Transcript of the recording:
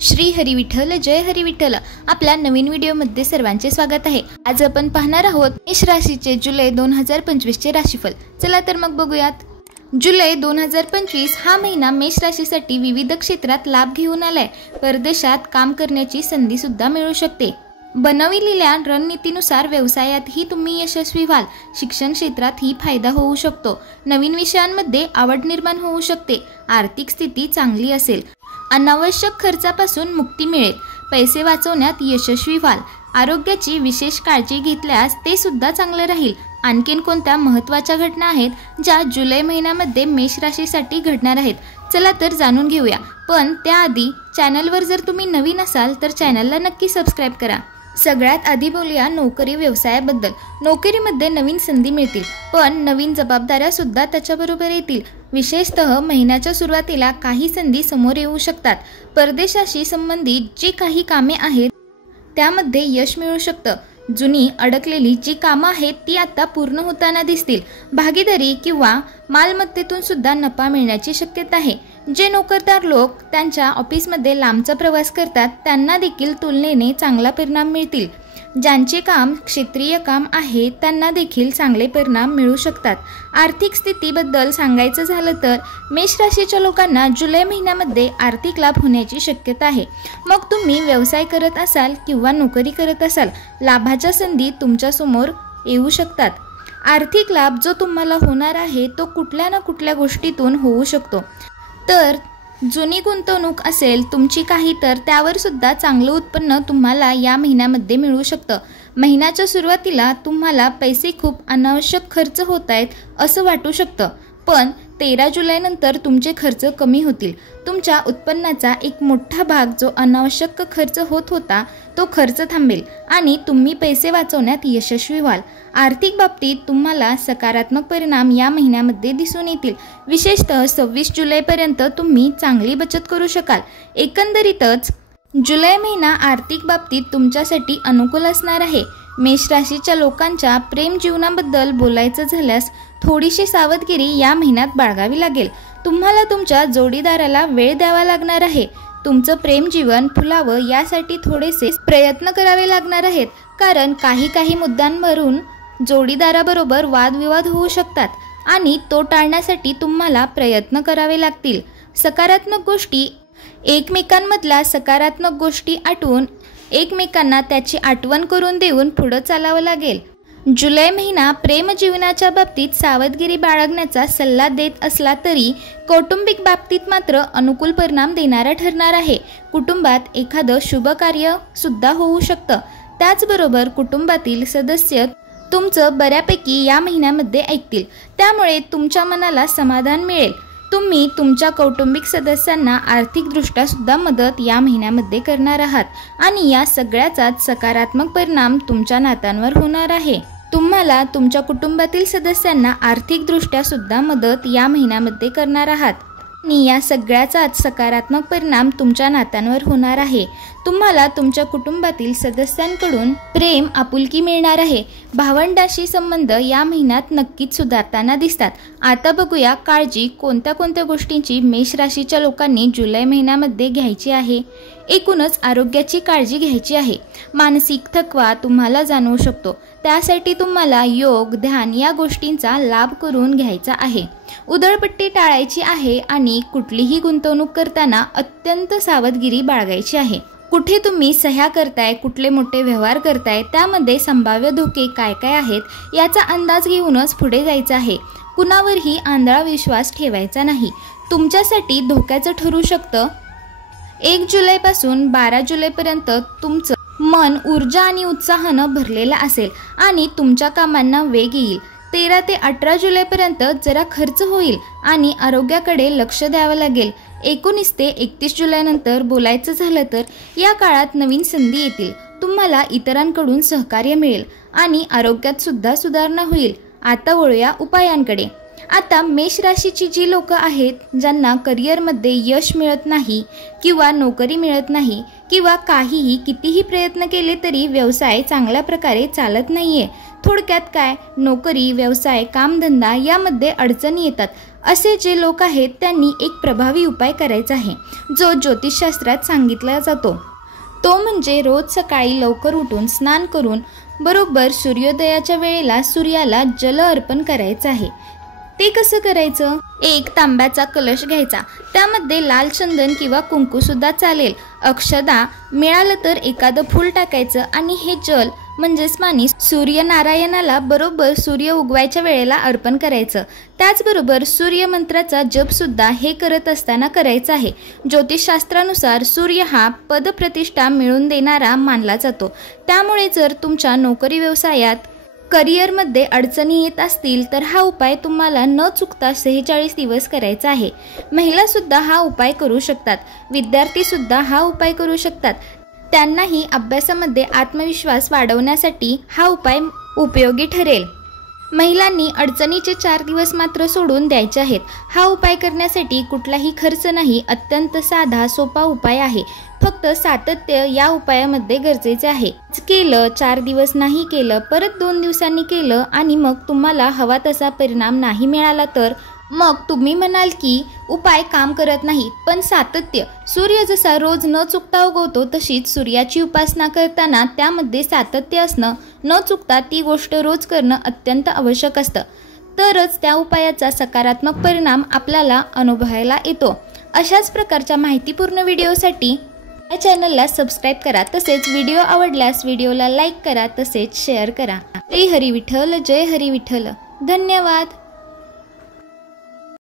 श्री हरी विठ्ठल जय हरी विठ्ठल। आपल्या नवीन व्हिडिओमध्ये सर्वांचे स्वागत आहे। आज आपण पाहणार आहोत मेष राशीचे जुलै 2025 चे राशीफल। चला तर मग बघूयात। जुलै 2025 हा महिना मेष राशीसाठी विविध क्षेत्रात लाभ घेऊन आलाय। परदेशात काम करण्याची संधी सुद्धा मिळू शकते। बनविलेल्या रणनीतीनुसार व्यवसायातही तुम्ही यशस्वी व्हाल। शिक्षण क्षेत्रातही फायदा होऊ शकतो। नवीन विषयांमध्ये आवड निर्माण होऊ शकते। आर्थिक स्थिती चांगली असेल। अनावश्यक खर्चापासून मुक्ती मिळेल। पैसे वाचवण्यात यशस्वी व्हाल। आरोग्याची विशेष काळजी घेतल्यास ते सुद्धा चांगले राहील। आणखीन कोणत्या महत्त्वाच्या घटना आहेत ज्या जुलै महिन्यामध्ये मेष राशीसाठी घडणार आहेत, चला तर जाणून घेऊया। पण त्याआधी चॅनलवर जर तुम्ही नवीन असाल तर चॅनलला नक्की सबस्क्राइब करा। सगळ्यात आधी बोलूया नोकरी व्यवसायाबद्दल। नोकरीमध्ये नवीन संधी मिळतील, पण नवीन जबाबदाऱ्या सुद्धा त्याच्याबरोबर येतील। विशेषतः महिन्याच्या सुरुवातीला काही संधी समोर येऊ शकतात। परदेशाशी संबंधित जी काही कामे आहेत त्यामध्ये यश मिळू शकतं। जुनी अडकलेली जी कामं आहेत ती आता पूर्ण होताना दिसतील। भागीदारी किंवा मालमत्तेतून सुद्धा नफा मिळण्याची शक्यता आहे। जे नोकरदार लोक त्यांच्या ऑफिसमध्ये लांबचा प्रवास करतात त्यांना देखील तुलनेने चांगला परिणाम मिळतील। ज्यांचे काम क्षेत्रीय काम आहे त्यांना देखील चांगले परिणाम मिळू शकतात। आर्थिक स्थितीबद्दल सांगायचं झालं तर मेष राशीच्या लोकांना जुलै महिन्यामध्ये आर्थिक लाभ होण्याची शक्यता आहे। मग तुम्ही व्यवसाय करत असाल किंवा नोकरी करत असाल, लाभाच्या संधी तुमच्या समोर येऊ शकतात। आर्थिक लाभ जो तुम्हाला होणार आहे तो कुठल्या ना कुठल्या गोष्टीतून होऊ शकतो। तर जुनी गुंतवणूक असेल तुमची काही तर त्यावर सुद्धा चांगलं उत्पन्न तुम्हाला या महिन्यामध्ये मिळू शकतं। महिन्याच्या सुरुवातीला तुम्हाला पैसे खूप अनावश्यक खर्च होत आहेत असं वाटू शकतं, पण 13 जुलै नंतर तुमचे खर्च कमी होतील। तुमच्या उत्पन्नाचा एक मोठा भाग जो अनावश्यक खर्च होत होता तो खर्च थांबेल आणि तुम्ही पैसे वाचवण्यात यशस्वी व्हाल। आर्थिक बाबतीत तुम्हाला सकारात्मक परिणाम या महिन्यामध्ये दिसून येतील। विशेषतः 26 जुलैपर्यंत तुम्ही चांगली बचत करू शकाल। एकंदरीतच जुलै महिना आर्थिक बाबतीत तुमच्यासाठी अनुकूल असणार आहे। मेष राशीच्या लोकांच्या प्रेम जीवनाबद्दल बोलायचं झाल्यास थोडीशी सावधगिरी या महिन्यात बाळगावी लागेल। तुम्हाला तुमच्या जोडीदाराला वेळ द्यावा लागणार आहे। तुमचं प्रेम जीवन फुलावं यासाठी थोडेसे प्रयत्न करावे लागणार आहेत, कारण काही मुद्द्यांवरून जोडीदाराबरोबर वादविवाद होऊ शकतात आणि तो टाळण्यासाठी तुम्हाला प्रयत्न करावे लागतील। सकारात्मक गोष्टी एकमेकांमधल्या सकारात्मक गोष्टी आठवून एकमेकांना त्याची आठवण करून देऊन पुढे चालावं लागेल। जुलै महिना प्रेम जीवनाच्या बाबतीत सावधगिरी बाळगण्याचा सल्ला देत असला तरी कौटुंबिक बाबतीत मात्र अनुकूल परिणाम देणारा ठरणार आहे। कुटुंबात एखादं शुभ कार्य सुद्धा होऊ शकतं। त्याचबरोबर कुटुंबातील सदस्य तुमचं बऱ्यापैकी या महिन्यामध्ये ऐकतील, त्यामुळे तुमच्या मनाला समाधान मिळेल। तुम्ही तुमच्या कौटुंबिक सदस्यांना आर्थिकदृष्ट्या सुद्धा मदत या महिन्यामध्ये करणार आहात आणि या सगळ्याचाच सकारात्मक परिणाम तुमच्या नात्यांवर होणार आहे। तुम्हाला तुमच्या कुटुंबातील सदस्यांना आर्थिकदृष्ट्या सुद्धा मदत या महिन्यामध्ये करणार आहात आणि या सगळ्याचाच सकारात्मक परिणाम तुमच्या नात्यांवर होणार आहे। तुम्हाला तुमच्या कुटुंबातील सदस्यांकडून प्रेम आपुलकी मिळणार आहे। भावंडाशी संबंध या महिन्यात नक्कीच सुधारताना दिसतात। आता बघूया काळजी कोणत्या गोष्टींची मेष राशीच्या लोकांनी जुलै महिन्यामध्ये घ्यायची आहे। एकूणच आरोग्याची काळजी घ्यायची आहे। मानसिक थकवा तुम्हाला जाणवू शकतो, त्यासाठी तुम्हाला योग ध्यान या गोष्टींचा लाभ करून घ्यायचा आहे। उधळपट्टी टाळायची आहे आणि कुठलीही गुंतवणूक करताना अत्यंत सावधगिरी बाळगायची आहे। कुठे तुम्ही सह्या करताय, कुठले मोठे व्यवहार करताय, त्यामध्ये संभाव्य धोके काय आहेत याचा अंदाज घेऊनच पुढे जायचं आहे। कुणावरही आंधळा विश्वास ठेवायचा नाही। तुमच्यासाठी धोक्याचं ठरू शकतं 1 जुलैपासून 12 जुलैपर्यंत तुमचं मन ऊर्जा आणि उत्साहानं भरलेलं असेल आणि तुमच्या कामांना वेग येईल। 13 ते 18 जुलैपर्यंत जरा खर्च होईल आणि आरोग्याकडे लक्ष द्यावं लागेल। 19 ते 31 जुलैनंतर बोलायचं झालं तर या काळात नवीन संधी येतील। तुम्हाला इतरांकडून सहकार्य मिळेल आणि आरोग्यात सुद्धा सुधारणा होईल। आता वळूया उपायांकडे। आता मेष राशीची जी लोक आहेत ज्यांना करिअरमध्ये यश मिळत नाही किंवा नोकरी मिळत नाही किंवा कितीही प्रयत्न केले तरी व्यवसाय चांगल्या प्रकारे चालत नाहीये, थोडक्यात काय नोकरी व्यवसाय कामधंदा यामध्ये अडचणी येतात, असे जे लोक आहेत त्यांनी एक प्रभावी उपाय करायचा आहे जो ज्योतिषशास्त्रात सांगितला जातो। तो म्हणजे रोज सकाळी लवकर उठून स्नान करून बरोबर सूर्योदयाच्या वेळेला सूर्याला जल अर्पण करायचं आहे। ते कसं करायचं? एक तांब्याचा कलश घ्यायचा, त्यामध्ये लाल चंदन किंवा कुंकू सुद्धा चालेल, अक्षदा मिळालं तर एखादं फूल टाकायचं आणि हे जल म्हणजेच पाणी सूर्यनारायणाला बरोबर सूर्य उगवायच्या वेळेला अर्पण करायचं। त्याचबरोबर सूर्यमंत्राचा जप सुद्धा हे करत असताना करायचा आहे। ज्योतिषशास्त्रानुसार सूर्य हा पदप्रतिष्ठा मिळवून देणारा मानला जातो, त्यामुळे जर तुमच्या नोकरी व्यवसायात करिअरमध्ये अडचणी येत असतील तर हा उपाय तुम्हाला न चुकता 46 दिवस करायचा आहे। महिला सुद्धा हा उपाय करू शकतात, विद्यार्थी सुद्धा हा उपाय करू शकतात, त्यांनाही अभ्यासामध्ये आत्मविश्वास वाढवण्यासाठी हा उपाय उपयोगी ठरेल। महिलांनी अडचणीचे 4 दिवस मात्र सोडून द्यायचे आहेत। हा उपाय करण्यासाठी कुठलाही खर्च नाही, अत्यंत साधा सोपा उपाय आहे, फक्त सातत्य या उपायामध्ये गरजेचे आहे। केलं 4 दिवस नाही केलं, परत 2 दिवसांनी केलं आणि मग तुम्हाला हवा तसा परिणाम नाही मिळाला तर मग तुम्ही म्हणाल की उपाय काम करत नाही, पण सातत्य, सूर्य जसा रोज न चुकता उगवतो तशीच सूर्याची उपासना करताना त्यामध्ये सातत्य असणं, न चुकता ती गोष्ट रोज करणं अत्यंत आवश्यक असतं, तरच त्या उपायाचा सकारात्मक परिणाम आपल्याला अनुभवायला येतो। अशाच प्रकारच्या माहितीपूर्ण व्हिडिओसाठी या चॅनलला सबस्क्राईब करा, तसेच व्हिडिओ आवडल्यास व्हिडिओला लाईक करा, तसेच शेअर करा। श्री हरी विठ्ठल, जय हरी विठ्ठल। धन्यवाद।